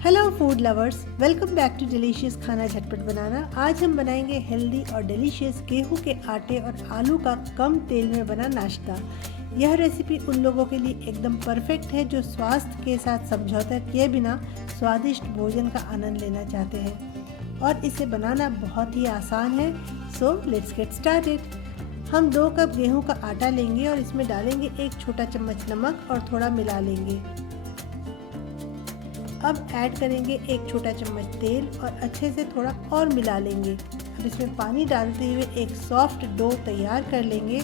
Hello food lovers, welcome back to delicious खाना झटपट बनाना। आज हम बनाएंगे हेल्दी और डिलीशियस गेहूं के आटे और आलू का कम तेल में बना नाश्ता। यह रेसिपी उन लोगों के लिए एकदम परफेक्ट है जो स्वास्थ्य के साथ समझौता किए बिना स्वादिष्ट भोजन का आनंद लेना चाहते हैं और इसे बनाना बहुत ही आसान है। So let's get started. हम 2 कप गेहूं का आटा लेंगे और इसमें डालेंगे 1 छोटा चम्मच नमक और थोड़ा मिला लेंगे। अब ऐड करेंगे 1 छोटा चम्मच तेल और अच्छे से थोड़ा और मिला लेंगे। अब इसमें पानी डालते हुए एक सॉफ्ट डो तैयार कर लेंगे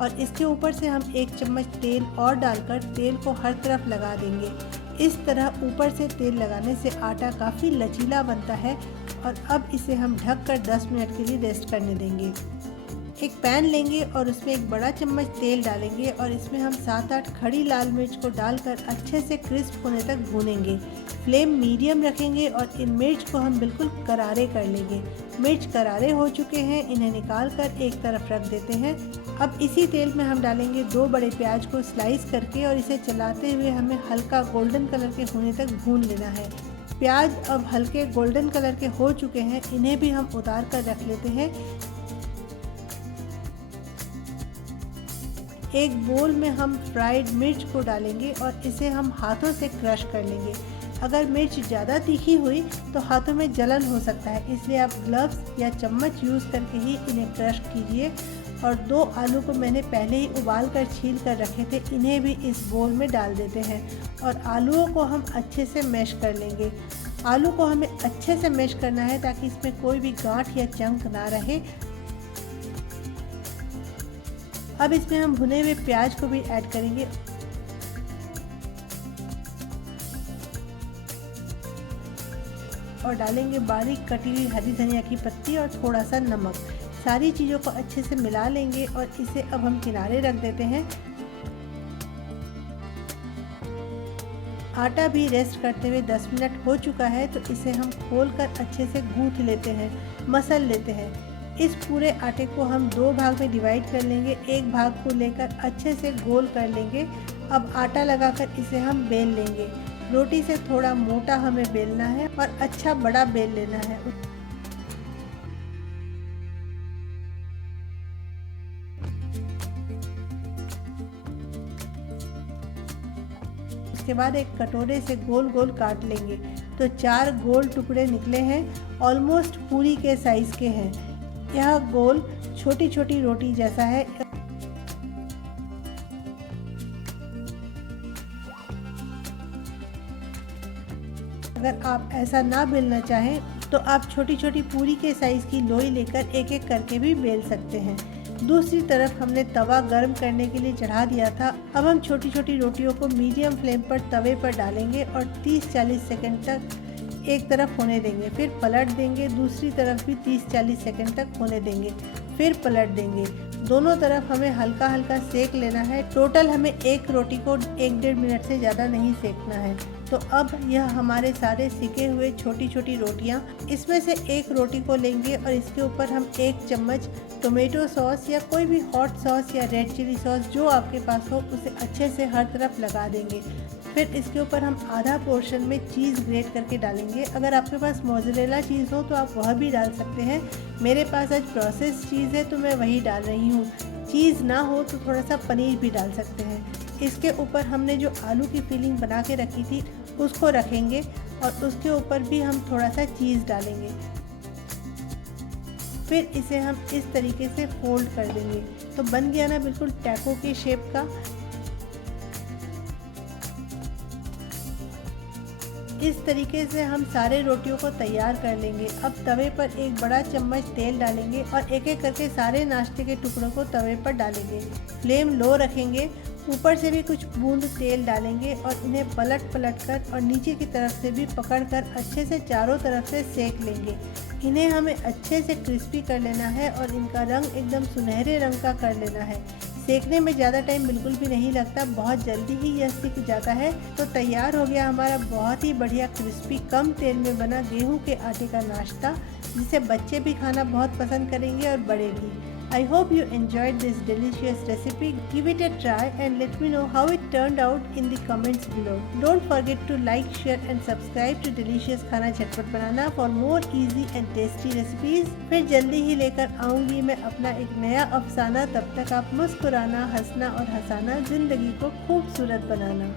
और इसके ऊपर से हम 1 चम्मच तेल और डालकर तेल को हर तरफ लगा देंगे। इस तरह ऊपर से तेल लगाने से आटा काफ़ी लचीला बनता है और अब इसे हम ढककर 10 मिनट के लिए रेस्ट करने देंगे। एक पैन लेंगे और उसमें 1 बड़ा चम्मच तेल डालेंगे और इसमें हम 7-8 खड़ी लाल मिर्च को डालकर अच्छे से क्रिस्प होने तक भूनेंगे। फ्लेम मीडियम रखेंगे और इन मिर्च को हम बिल्कुल करारे कर लेंगे। मिर्च करारे हो चुके हैं, इन्हें निकाल कर एक तरफ रख देते हैं। अब इसी तेल में हम डालेंगे 2 बड़े प्याज को स्लाइस करके और इसे चलाते हुए हमें हल्का गोल्डन कलर के होने तक भून लेना है। प्याज अब हल्के गोल्डन कलर के हो चुके हैं, इन्हें भी हम उतार कर रख लेते हैं। एक बोल में हम फ्राइड मिर्च को डालेंगे और इसे हम हाथों से क्रश कर लेंगे। अगर मिर्च ज़्यादा तीखी हुई तो हाथों में जलन हो सकता है, इसलिए आप ग्लव्स या चम्मच यूज़ करके ही इन्हें क्रश कीजिए। और 2 आलू को मैंने पहले ही उबाल कर छील कर रखे थे, इन्हें भी इस बोल में डाल देते हैं और आलूओं को हम अच्छे से मैश कर लेंगे। आलू को हमें अच्छे से मैश करना है ताकि इसमें कोई भी गांठ या चंक ना रहे। अब इसमें हम भुने हुए प्याज को भी ऐड करेंगे और डालेंगे बारीक कटी हुई हरी धनिया की पत्ती और थोड़ा सा नमक। सारी चीज़ों को अच्छे से मिला लेंगे और इसे अब हम किनारे रख देते हैं। आटा भी रेस्ट करते हुए 10 मिनट हो चुका है, तो इसे हम खोलकर अच्छे से गूंथ लेते हैं, मसल लेते हैं। इस पूरे आटे को हम 2 भाग में डिवाइड कर लेंगे। एक भाग को लेकर अच्छे से गोल कर लेंगे। अब आटा लगाकर इसे हम बेल लेंगे। रोटी से थोड़ा मोटा हमें बेलना है और अच्छा बड़ा बेल लेना है। उसके बाद एक कटोरे से गोल गोल काट लेंगे तो 4 गोल टुकड़े निकले हैं, ऑलमोस्ट पूरी के साइज के हैं। यह गोल छोटी छोटी रोटी जैसा है। अगर आप ऐसा ना बेलना चाहें तो आप छोटी छोटी पूरी के साइज की लोई लेकर एक एक करके भी बेल सकते हैं। दूसरी तरफ हमने तवा गर्म करने के लिए चढ़ा दिया था। अब हम छोटी छोटी रोटियों को मीडियम फ्लेम पर तवे पर डालेंगे और 30-40 सेकंड तक एक तरफ होने देंगे, फिर पलट देंगे। दूसरी तरफ भी 30-40 सेकंड तक होने देंगे, फिर पलट देंगे। दोनों तरफ हमें हल्का हल्का सेक लेना है। टोटल हमें एक रोटी को 1-1.5 मिनट से ज़्यादा नहीं सेकना है। तो अब यह हमारे सारे सिके हुए छोटी छोटी रोटियां, इसमें से एक रोटी को लेंगे और इसके ऊपर हम 1 चम्मच टोमेटो सॉस या कोई भी हॉट सॉस या रेड चिली सॉस जो आपके पास हो उसे अच्छे से हर तरफ लगा देंगे। फिर इसके ऊपर हम आधा पोर्शन में चीज़ ग्रेट करके डालेंगे। अगर आपके पास मोज़रेला चीज़ हो तो आप वह भी डाल सकते हैं। मेरे पास आज प्रोसेस चीज़ है तो मैं वही डाल रही हूँ। चीज़ ना हो तो थोड़ा सा पनीर भी डाल सकते हैं। इसके ऊपर हमने जो आलू की फिलिंग बना के रखी थी उसको रखेंगे और उसके ऊपर भी हम थोड़ा सा चीज़ डालेंगे। फिर इसे हम इस तरीके से फोल्ड कर देंगे तो बन गया ना बिल्कुल टैको के शेप का। इस तरीके से हम सारे रोटियों को तैयार कर लेंगे। अब तवे पर 1 बड़ा चम्मच तेल डालेंगे और एक एक करके सारे नाश्ते के टुकड़ों को तवे पर डालेंगे। फ्लेम लो रखेंगे। ऊपर से भी कुछ बूंद तेल डालेंगे और इन्हें पलट पलट कर और नीचे की तरफ से भी पकड़कर अच्छे से चारों तरफ से सेक लेंगे। इन्हें हमें अच्छे से क्रिस्पी कर लेना है और इनका रंग एकदम सुनहरे रंग का कर लेना है। सेकने में ज़्यादा टाइम बिल्कुल भी नहीं लगता, बहुत जल्दी ही यह सिक जाता है। तो तैयार हो गया हमारा बहुत ही बढ़िया क्रिस्पी कम तेल में बना गेहूं के आटे का नाश्ता, जिसे बच्चे भी खाना बहुत पसंद करेंगे और बड़े भी। I hope you enjoyed this delicious recipe. Give it a try and let me know how it turned out in the comments below. Don't forget to like, share and subscribe to Delicious खाना झटपट बनाना for more easy and tasty recipes. फिर जल्दी ही लेकर आऊँगी मैं अपना एक नया अफसाना। तब तक आप मुस्कुराना, हंसना और हंसाना, जिंदगी को खूबसूरत बनाना।